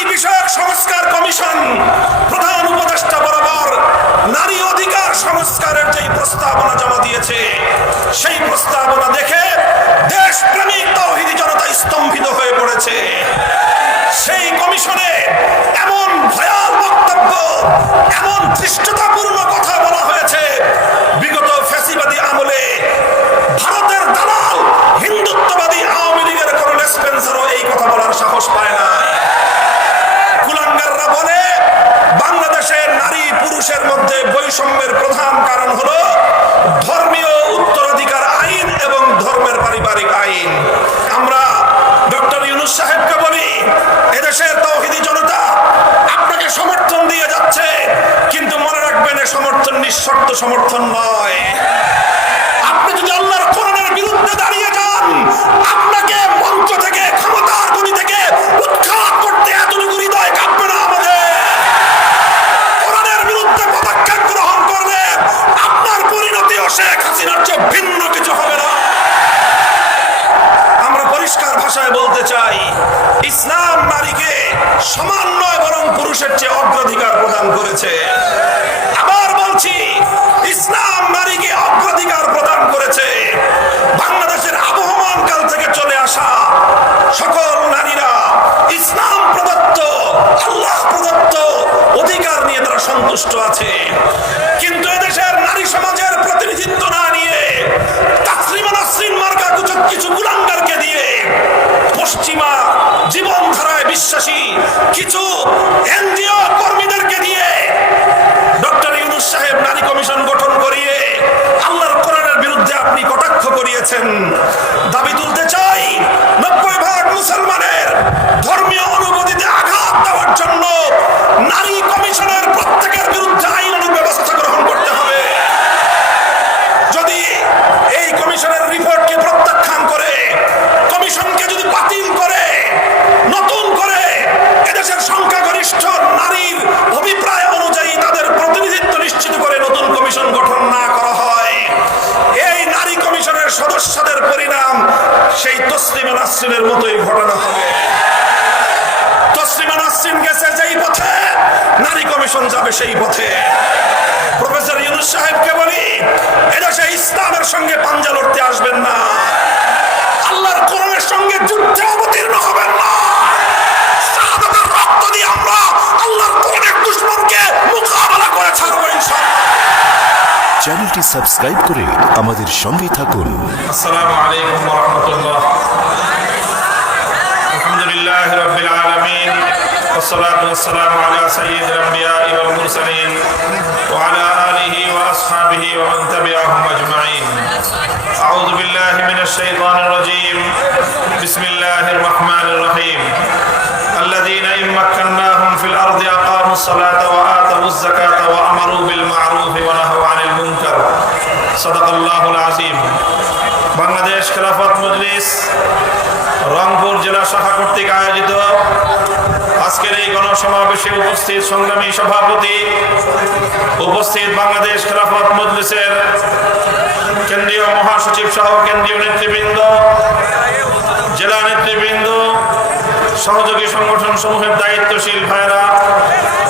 নারী বিষয়ক সংস্কার কমিশন প্রধান উপদেষ্টা বরাবর নারী অধিকার সংস্কারের যেই প্রস্তাবনা জমা দিয়েছে, সেই প্রস্তাবনা দেখে দেশপ্রেমিক তৌহিদি জনতা স্তম্ভিত হয়ে পড়েছে। সেই কমিশনে এমন ভয়াল বক্তব্য, এমন ধৃষ্টতাপূর্ণ কথা বলা হয়েছে, বিগত ফ্যাসিবাদী আমলে ভারতের দালাল হিন্দুত্ববাদী আওয়ামী লীগের স্পেন্সারও এই কথা বলার সাহস পায় না। কুলাঙ্গাররা বলে বাংলাদেশে নারী পুরুষের মধ্যে বৈষম্যের প্রধান কারণ হলো ধর্মীয় উত্তরাধিকার আইন এবং ধর্মের পারিবারিক আইন। আমরা ডক্টর ইউনুস সাহেবকে বলি, এদেশের তৌহিদি জনতা আপনাকে সমর্থন দিয়ে যাচ্ছে, কিন্তু মনে রাখবেন এ সমর্থন নিঃশর্ত সমর্থন নয়। সমান নয় বরং পুরুষের চেয়ে অগ্রাধিকার প্রদান করেছে। আবার বলছি, ইসলাম নারীকে অগ্রাধিকার প্রদান করেছে। বাংলাদেশের আবহমান কাল থেকে চলে আসা সকল নারীরা ইসলাম প্রদত্ত, আল্লাহ প্রদত্ত অধিকার নিয়ে তারা সন্তুষ্ট আছে। কিন্তু এদেশের নারী সমাজের প্রতিনিধিত্ব না নিয়ে তাসলিমা কিছু কুলাঙ্গারকে দিয়ে পশ্চিমা জীবনধারায় বিশ্বাসী কিছু এনজিও কর্মীদেরকে দিয়ে ডক্টর ইউনুস সাহেব নারী কমিশন গঠন করিয়ে আল্লাহর কোরআনের বিরুদ্ধে আপনি কটাক্ষ করিয়েছেন। দাবি তুলতে চাই, নব্বই ভাগ মুসলমানের ধর্মীয় অনুভূতিতে আঘাত দেওয়ার জন্য নারী কমিশনের প্রত্যেকের বিরুদ্ধে নাসরিনের মতোই ঘটনা হবে। তসলিমা নাসরিন গেছে যেই পথে নারী কমিশন যাবে সেই পথে। প্রফেসর ইউনুস সাহেবকে বলি এটা এদেশে ইসলামের সঙ্গে পাঞ্জা লড়তে আসবেন না। আল্লাহর কোরআনের সঙ্গে যুদ্ধে অবতীর্ণ হবেন না। চ্যানেলটি সাবস্ক্রাইব করে আমাদের সঙ্গে থাকুন। আসসালামু আলাইকুম ওয়া রাহমাতুল্লাহ। لله رب العالمين. والصلاة والسلام على سيد الأنبياء والمرسلين وعلى آله وأصحابه ومن تبعهم أجمعين. أعوذ بالله من الشيطان الرجيم. بسم الله الرحمن الرحيم. الذين إن مكناهم في الأرض أقاموا الصلاة وآتوا الزكاة وأمروا بالمعروف ونهوا عن المنكر. صدق الله العظيم. বাংলাদেশ খেলাফত মজলিস, রংপুর জেলা শাখা কর্তৃক আয়োজিত আজকের এই গণসমাবেশে উপস্থিত সংগ্রামী সভাপতি, উপস্থিত বাংলাদেশ খেলাফত মজলিসের কেন্দ্রীয় মহাসচিব সহ কেন্দ্রীয় নেতৃবৃন্দ, জেলা নেতৃবৃন্দ সহযোগী সংগঠন সমূহের দায়িত্বশীল ভাইরা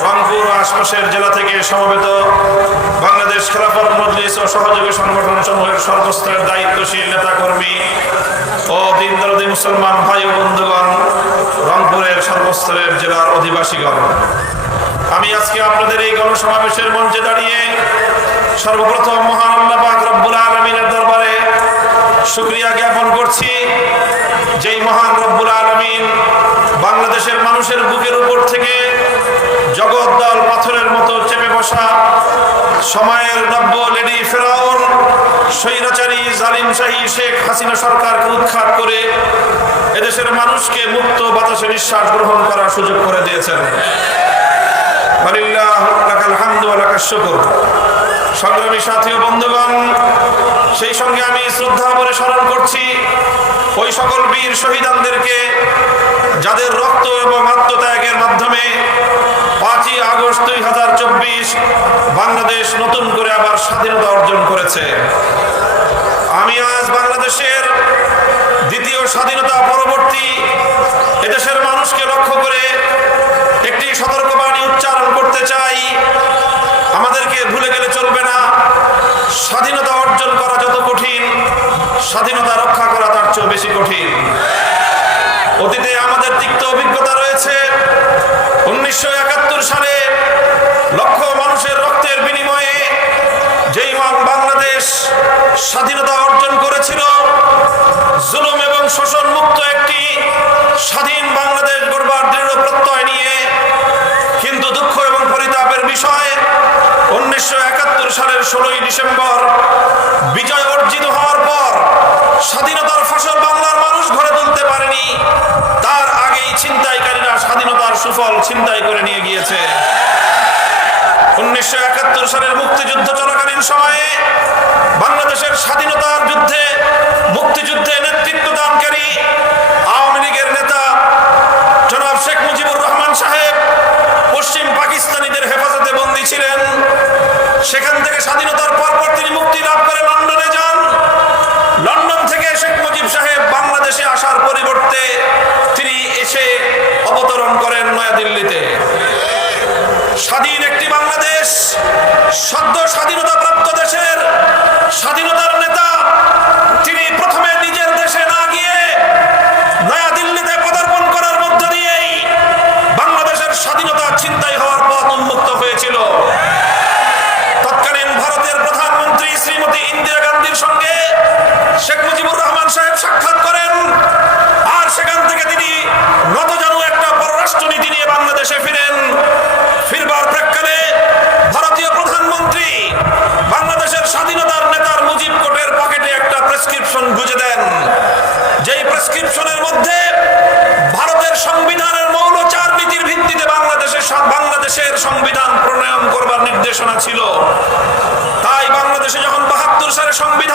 রংপুর ও আশপাশের জেলা থেকে সমবেত বাংলাদেশ খেলাফত মজলিস ও সহযোগী সংগঠন সমূহের সর্বস্তরের দায়িত্বশীল নেতাকর্মী ও দিন দরদি মুসলমান ভাই ও বন্ধুগণ, রংপুরের সর্বস্তরের জেলার অধিবাসীগণ। আমি আজকে আপনাদের এই গণসমাবেশের মঞ্চে দাঁড়িয়ে সর্বপ্রথম মহান রব্বুল আলমিনের দরবারে শুক্রিয়া জ্ঞাপন করছি। যেই মহান রব্বুল আলমিন বাংলাদেশের মানুষের বুকের উপর থেকে জগদ্দল পাথরের মতো চেপে বসা সময়ের নব্য লেডি ফেরাউন, স্বৈরাচারী, জালিম শাহী শেখ হাসিনা সরকারকে উৎখাত করে এদেশের মানুষকে মুক্ত বাতাসে নিঃশ্বাস গ্রহণ করার সুযোগ করে দিয়েছেন। সংগ্রামী সাথী বন্ধুগণ, সেই সঙ্গে আমি শ্রদ্ধা ভরে স্মরণ করছি, ওই সকল বীর শহীদানদেরকে যাদের রক্ত এবং আত্মত্যাগের মাধ্যমে পাঁচই আগস্ট দুই হাজার চব্বিশ বাংলাদেশ নতুন করে আবার স্বাধীনতা অর্জন করেছে। আমি আজ বাংলাদেশের দ্বিতীয় স্বাধীনতা পরবর্তী এদেশের মানুষকে লক্ষ্য করে সতর্কবাণী উচ্চারণ করতে চাই। আমাদেরকে ভুলে গেলে চলবে না। স্বাধীনতা অর্জন করা যত কঠিন, স্বাধীনতা রক্ষা করা তার চেয়েও বেশি কঠিন। অতীতে আমাদের তিক্ত অভিজ্ঞতা রয়েছে। উনিশশো একাত্তর সালে লক্ষ মানুষের রক্তের বিনিময়ে যেই বাংলাদেশ স্বাধীনতা অর্জন করেছিল, জুলুম এবং শোষণ মুক্ত একটি স্বাধীন বাংলাদেশ গড়বার দৃঢ় প্রত্যয় সালের ষোলোই ডিসেম্বর বিজয় অর্জিত হওয়ার পর স্বাধীনতার ফসল বাংলার মানুষ ঘরে তুলতে পারেনি। তার আগেই ছিনতাইকারীরা স্বাধীনতার সুফল ছিনতাই করে নিয়ে গিয়েছে। উনিশশো একাত্তর সালের মুক্তিযুদ্ধ চলাকালীন সময়ে বাংলাদেশের স্বাধীনতার যুদ্ধে মুক্তিযুদ্ধে সদ্য যারা সংবিধান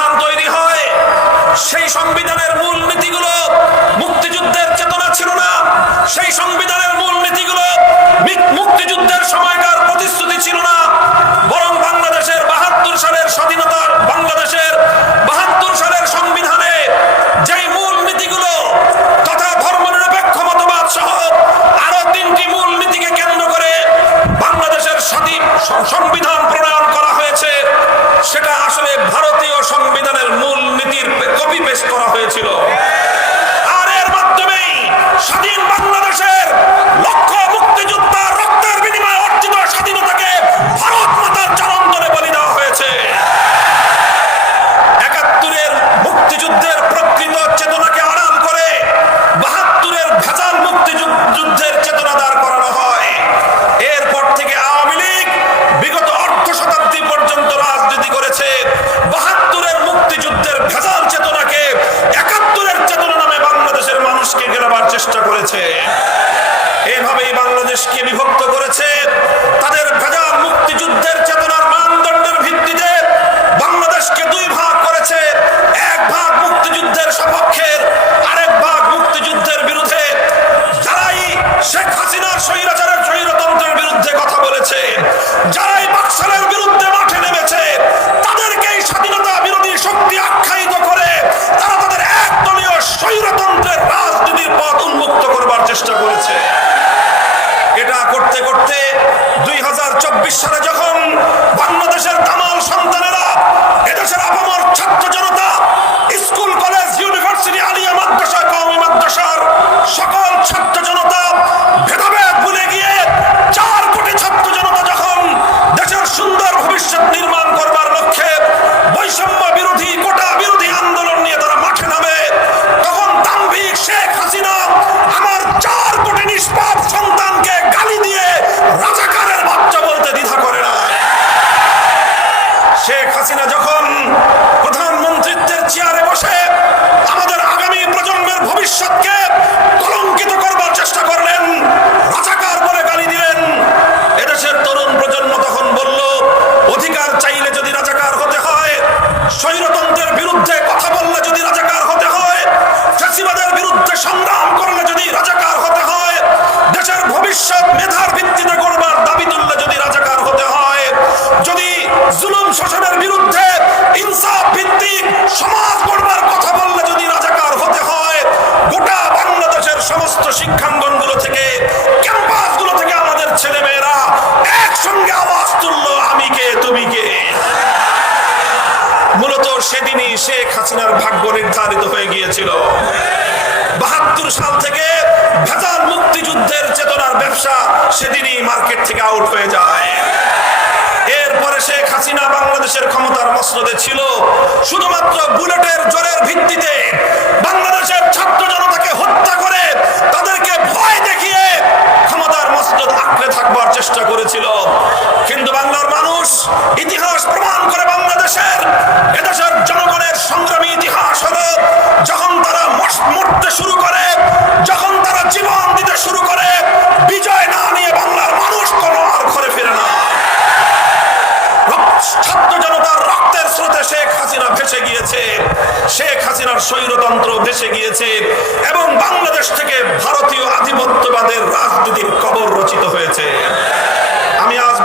সেদিনই মার্কেট থেকে আউট হয়ে যায়। এরপরে শেখ হাসিনা বাংলাদেশের ক্ষমতার মসনদে ছিল। শুধুমাত্র বুলেটের জোরের ভিত্তিতে বাংলাদেশের ছাত্র জনতাকে হত্যা করে তাদেরকে ভয় দেখিয়ে ক্ষমতা ক্ষমতার মসনদ আঁকড়ে থাকবার চেষ্টা করেছিল। কিন্তু বাংলার মানুষ ইতিহাস প্রমাণ করে বাংলাদেশের, এদেশের জনগণের সংগ্রামী ইতিহাস হলো যখন তারা মরতে শুরু করে, যখন তারা জীবন দিতে শুরু করে, বিজয় না নিয়ে বাংলার মানুষ কোনো আর ঘরে ফিরে না। ছাত্র জনতার রক্তের স্রোতে শেখ হাসিনা ভেসে গিয়েছে। শেখ হাসিনার স্বৈরতন্ত্র ভেসে গিয়েছে এবং বাংলাদেশ থেকে ভারতীয় আধিপত্যবাদের রাজনীতির কবর রচিত হয়েছে। আমি আজ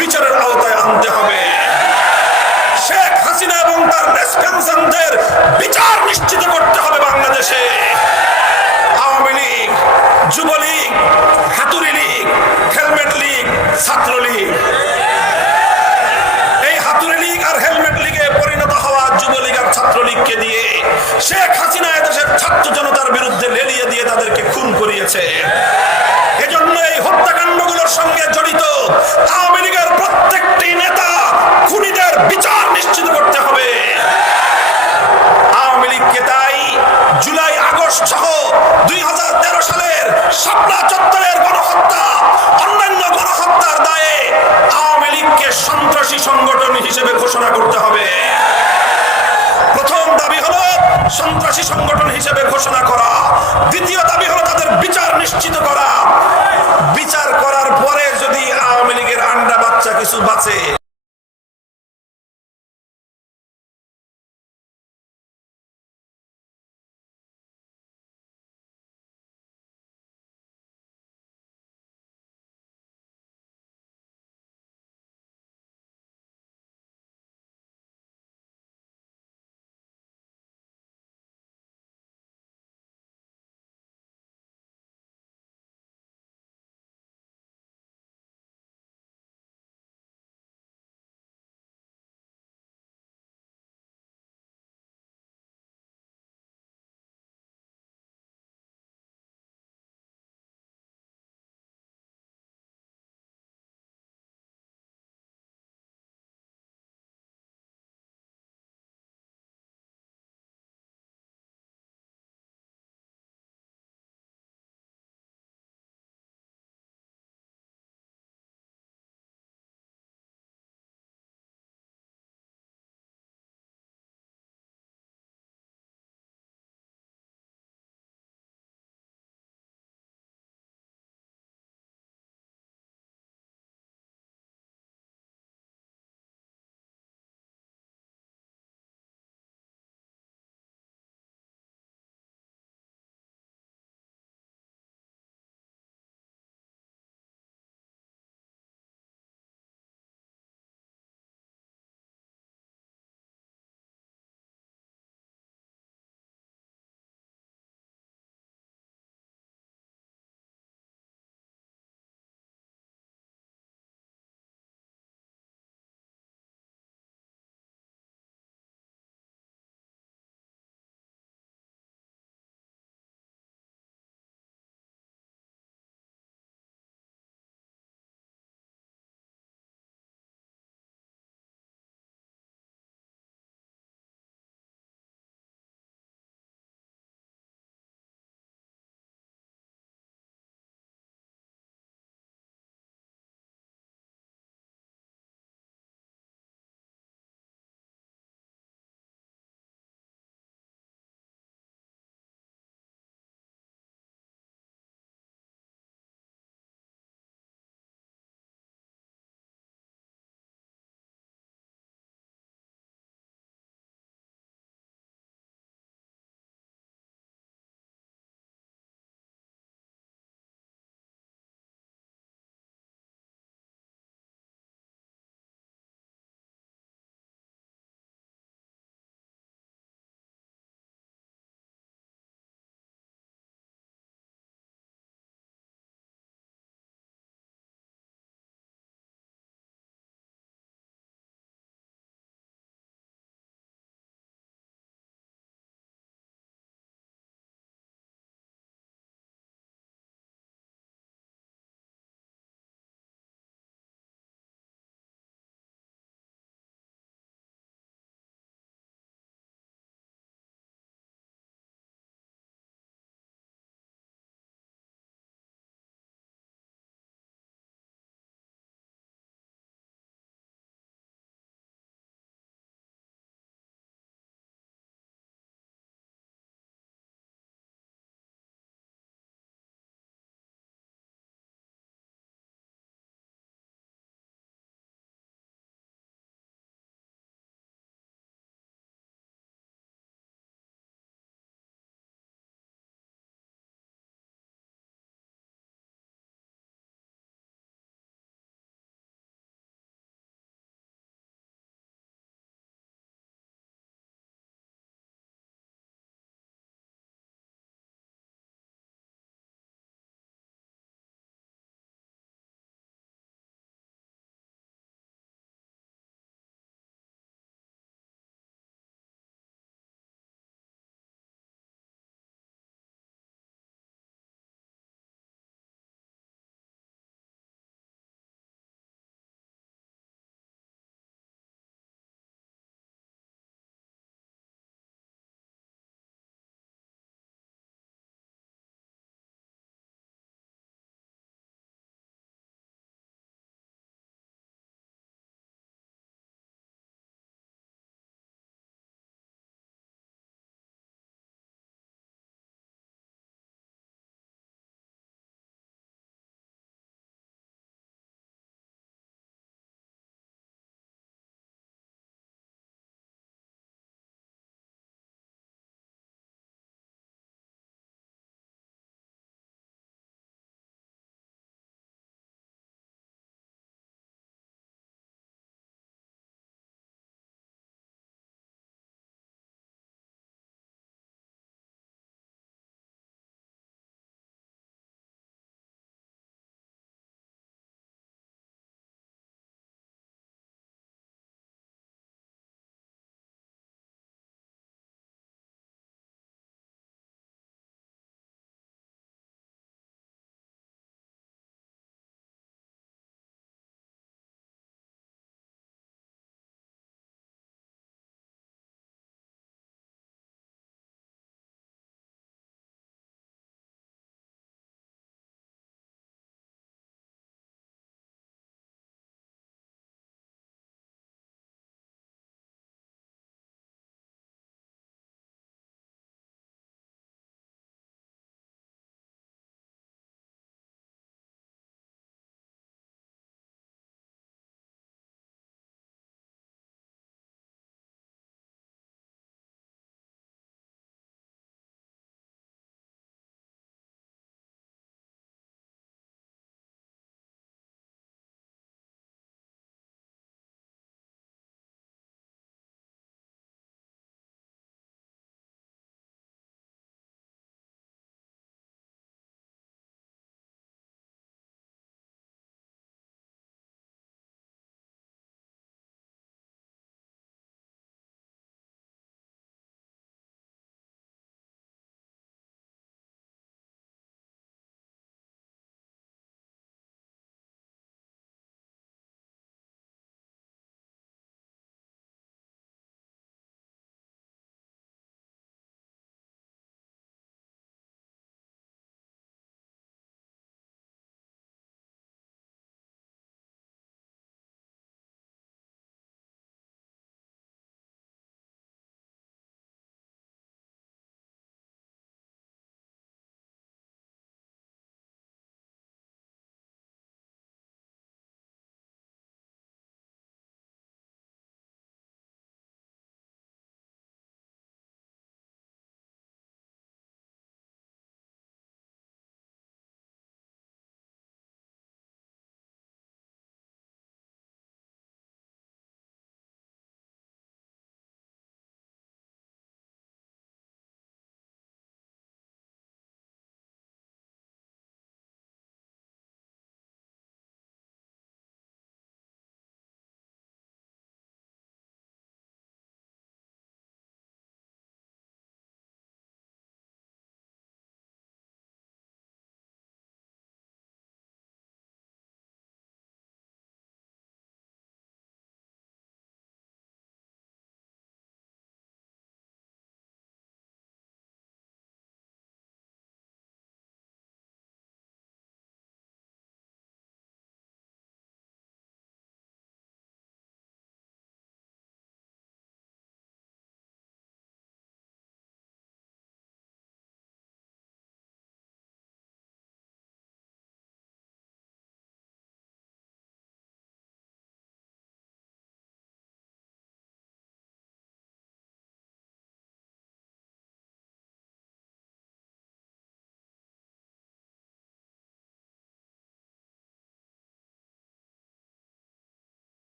বিচারের আওতায় আনতে হবে। শেখ হাসিনা এবং তার নেসপেনশনদের বিচার নিশ্চিত করতে হবে বাংলাদেশে। Awami League, Jubo League হাতুরি league, helmet league, Chhatra League. Jubo League আর ছাত্রলীগকে দিয়ে শেখ হাসিনা এদেশের ছাত্র জনতার বিরুদ্ধে লেলিয়ে দিয়ে তাদেরকে খুন করিয়েছে। এজন্য এই হত্যাকাণ্ডগুলোর সঙ্গে জড়িত আওয়ামী লীগের প্রত্যেকটি নেতা খুনিদের বিচার নিশ্চিত করতে হবে। আওয়ামী লীগকে তাই জুলাই আগস্ট সহ দুই হাজার তেরো সালের শাপলা চত্বরের গণহত্যা, অন্যান্য গণহত্যার দায়ে আওয়ামী লীগকে সন্ত্রাসী সংগঠন হিসেবে ঘোষণা করতে হবে প্রথম দাবি হলো সন্ত্রাসী সংগঠন হিসেবে ঘোষণা করা। দ্বিতীয় দাবি হলো তাদের বিচার নিশ্চিত করা। বিচার করার পরে যদি আওয়ামী লীগের আন্ডা বাচ্চা কিছু বাঁচে